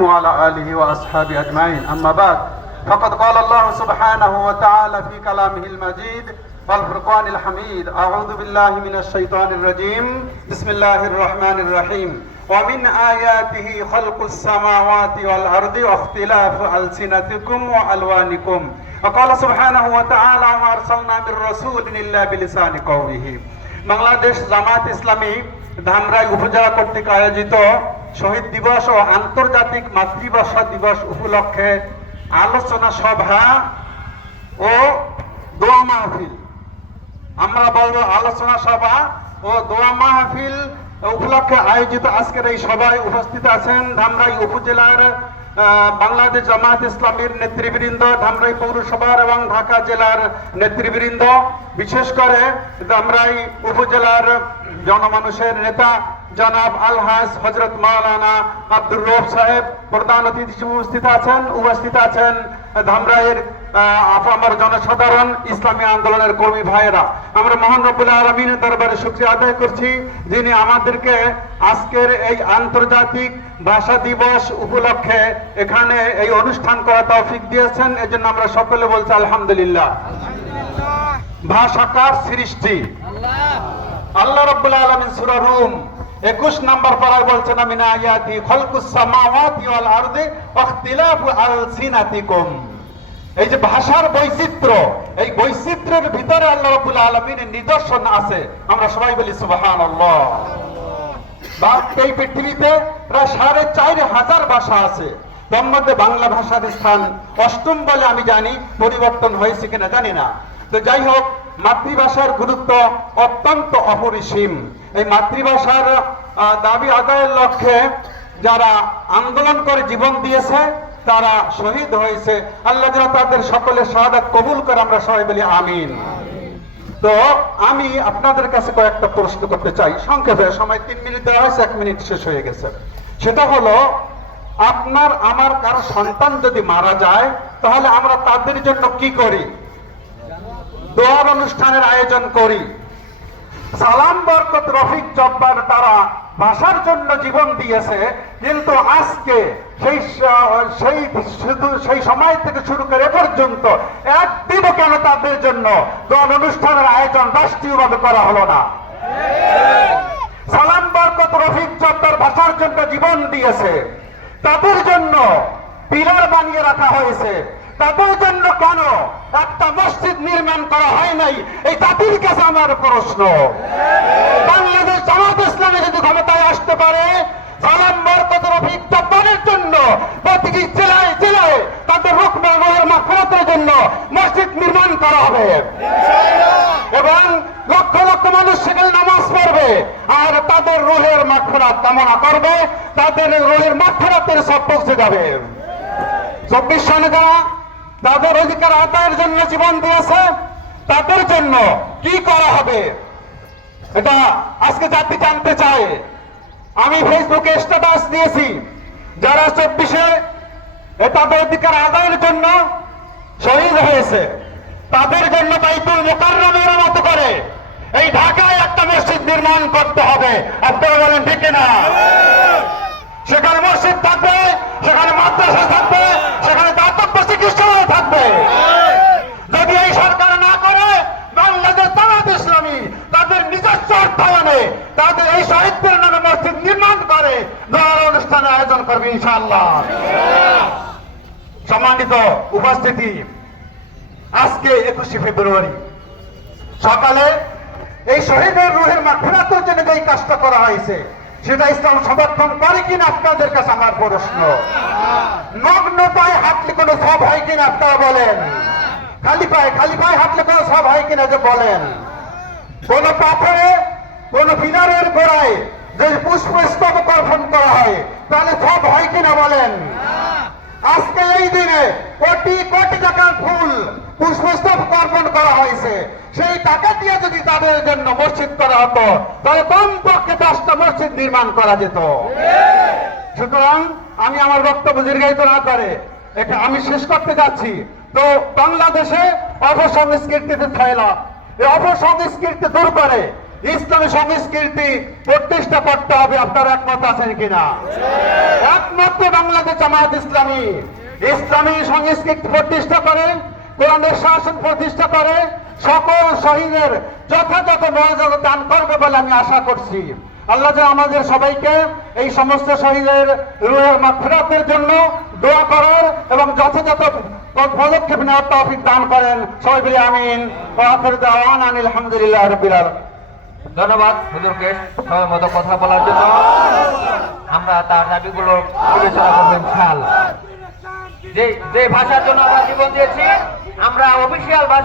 وعلى آله وأصحابه أجمعين أما بعد فقد قال الله سبحانه وتعالى في كلامه المجيد والفرقان الحميد أعوذ بالله من الشيطان الرجيم بسم الله الرحمن الرحيم ومن آياته خلق السماوات والأرض واختلاف ألسنتكم وألوانكم وقال سبحانه وتعالى وما أرسلنا من رسول إلا بلسان قومه বাংলাদেশ জামাত ইসলামী ধামরাই উপজেলা কর্তৃক আয়োজিত শহীদ দিবস ও আন্তর্জাতিক মাতৃভাষা দিবস উপলক্ষে আলোচনা সভা ও দোয়া মাহফিল। আমরা বলব আলোচনা সভা ও দোয়া মাহফিল উপলক্ষে আয়োজিত। আজকের এই সভায় উপস্থিত আছেন ধামরাই উপজেলার বাংলাদেশ জামাত ইসলামীর নেতৃবৃন্দ, ধামরাই পৌরসভার এবং ঢাকা জেলার নেতৃবৃন্দ। বিশেষ করে ধামরাই উপজেলার জনমানুষের নেতা জনাব আলহাজ হজরত মাওলানা আব্দুর রব সাহেব প্রধান অতিথি উপস্থিত আছেন উপস্থিত আছেন ধামরাইয়ের আহ, আপামর জনসাধারণ ইসলামী আন্দোলনের কর্মী ভাইয়েরা। আমরা মহান রব্বুল আলমিনের দরবারে শুক্রিয়া আদায় করছি যিনি আমাদেরকে আজকের এই আন্তর্জাতিক ভাষা দিবস উপলক্ষে এখানে এই অনুষ্ঠান করা তৌফিক দিয়েছেন। এজন্য আমরা সকলে বলছি আলহামদুলিল্লাহ। ভাষাকার সৃষ্টি? আল্লাহ। রাব্বুল আলামিন সূরা 21 নম্বর পারায় বলছেন, আমিনা আয়াতি খালকুস সামাওয়াতি ওয়াল আরদি ওয়াখতিলাফু আলসিনাতিকুম এই যে ভাষার বৈচিত্র্য, এই বৈচিত্র্যের ভিতরে আল্লাহ রাব্বুল আলামিনের নিদর্শন আছে। আমরা সবাই বলি, সুবহানাল্লাহ। এই পৃথিবীতে প্রায় সাড়ে চার হাজার ভাষা আছে। তার মধ্যে বাংলা ভাষার স্থান অষ্টম বলে আমি জানি, পরিবর্তন হয়েছে কিনা জানি না। তো যাই হোক, মাতৃভাষার গুরুত্ব অত্যন্ত অপরিসীম। এই মাতৃভাষার দাবি আদায়ের লক্ষ্যে যারা আন্দোলন করে জীবন দিয়েছে, তারা শহীদ হয়েছে। আল্লাহ তাদের সকলের শাহাদাত কবুল করে আমরা সবাই বলি আমিন। তো আমি আপনাদের কাছে কয়েকটা প্রশ্ন করতে চাই। সংক্ষেপে, সময় তিন মিনিট দেওয়া হয়েছে, এক মিনিট শেষ হয়ে গেছে। সেটা হলো, আপনার, আমার কারও সন্তান যদি মারা যায়, তাহলে আমরা তাদের জন্য কি করি? দোয়ার অনুষ্ঠানের আয়োজন করি। সালাম, বরকত, রফিক, জব্বার তারা ভাষার জন্য জীবন দিয়েছে। কিন্তু আজকে সেই সেই শুধু সেই সময় থেকে শুরু করে পর্যন্ত একদিনও কেন তাদের জন্য দোয়ার অনুষ্ঠানের আয়োজন রাষ্ট্রীয়ভাবে করা হলো না। সালাম, বরকত, রফিক, জব্বার ভাষার জন্য জীবন দিয়েছে। তাদের জন্য পিলার বানিয়ে রাখা হয়েছে। তাদের জন্য কেন? একটা মসজিদ নির্মাণ করা হয় নাই। এই জাতির কাছে আমার প্রশ্ন। বাংলাদেশ জামাত ইসলামে যদি ক্ষমতায় আসতে পারে, সালাম বরকত রফিক জন্য প্রতিটি জেলায় জেলায় তাদের রুখ ব্যবহার মাফরাতের জন্য মসজিদ নির্মাণ করা হবে। এবং লক্ষ লক্ষ মানুষ সেখানে নামাজ পড়বে আর তাদের রোহের মাঠফেরাত কামনা করবে, তাদের রোহের মাঠফেরাতের সব পৌঁছে যাবে। চব্বিশ সনে যারা তাদের অধিকার আদায়ের জন্য জীবন দিয়েছে তাদের জন্য কি করা হবে? এটা আজকে জাতি জানতে চায়। আমি ফেসবুকে স্ট্যাটাস দিয়েছি যারা চব্বিশে তাদের অধিকার আদায়ের জন্য শহীদ হয়েছে তাদের জন্য বাইতুল মোকাররমের মতো করে এই ঢাকায় একটা মসজিদ নির্মাণ করতে হবে। আপনারা বলেন ঠিক না সেখানে মসজিদ থাকবে সেখানে মাদ্রাসা থাকবে সেখানে চিকিৎসালয় থাকবে। যদি এই সরকার না করে, বাংলাদেশ ইসলামী তাদের নিজস্ব অর্থায়নে তাদের এই নামে মসজিদ নির্মাণ করে দোয়ার অনুষ্ঠানের আয়োজন করবে ইনশাআল্লাহ। সম্মানিত উপস্থিতি, আজকে একুশে ফেব্রুয়ারি। সকালে এই শহীদের রুহের মাঠফেরাতের জন্য যে কাজটা করা হয়েছে। সেটা ইসলাম সমর্থন করে কিনা আপনাদের কাছে আমার প্রশ্ন। নগ্ন পায়ে হাঁটলে কোনো সব হয় কিনা আপনারা বলেন। খালি পায়ে খালি পায়ে হাঁটলে কোনো সব হয় কিনা যে বলেন। কোন পাথরে, কোন পিলারের গোড়ায় যে পুষ্প স্তবক অর্পণ করা হয়, তাহলে সব হয় কিনা বলেন। আজকে এই দিনে কোটি কোটি টাকার ফুল পুষ্পস্তবক অর্পণ করা হয়েছে। সেই টাকা দিয়ে যদি তাদের জন্য মসজিদ করা হতো, তাহলে কমপক্ষে দশটা মসজিদ নির্মাণ করা যেত। সুতরাং আমি আমার বক্তব্য দীর্ঘায়িত না করে এটা আমি শেষ করতে যাচ্ছি। তো বাংলাদেশে অপসংস্কৃতিতে ফেলা, এই অপসংস্কৃতি দূর করে, ইসলামী সংস্কৃতি প্রতিষ্ঠা করতে হবে। আপনার একমত আছেন কিনা? একমাত্র বাংলাদেশ জামায়াত ইসলামী। ইসলামী সংস্কৃতি প্রতিষ্ঠা করে, কোরআনের শাসন প্রতিষ্ঠা করে, সকল শহীদের যথাযথ মর্যাদা দান করবে বলে আমি আশা করছি। আল্লাহ যেন আমাদের সবাইকে এই সমস্ত শহীদের রুহের মাগফিরাতের জন্য দোয়া করার এবং যথাযথ পদক্ষেপ নেওয়ার তৌফিক দান করেন। সবাই বলি আমিন। ওয়া আখির দাওয়ানা আনিল হামদুলিল্লাহি রাব্বিল আলামিন। ধন্যবাদ হুজুরকে সময় মতো কথা বলার জন্য। আমরা তার দাবিগুলো বিবেচনা করবেন খেয়াল যে যে ভাষার জন্য আমরা জীবন দিয়েছি আমরা অফিসিয়াল ভাষা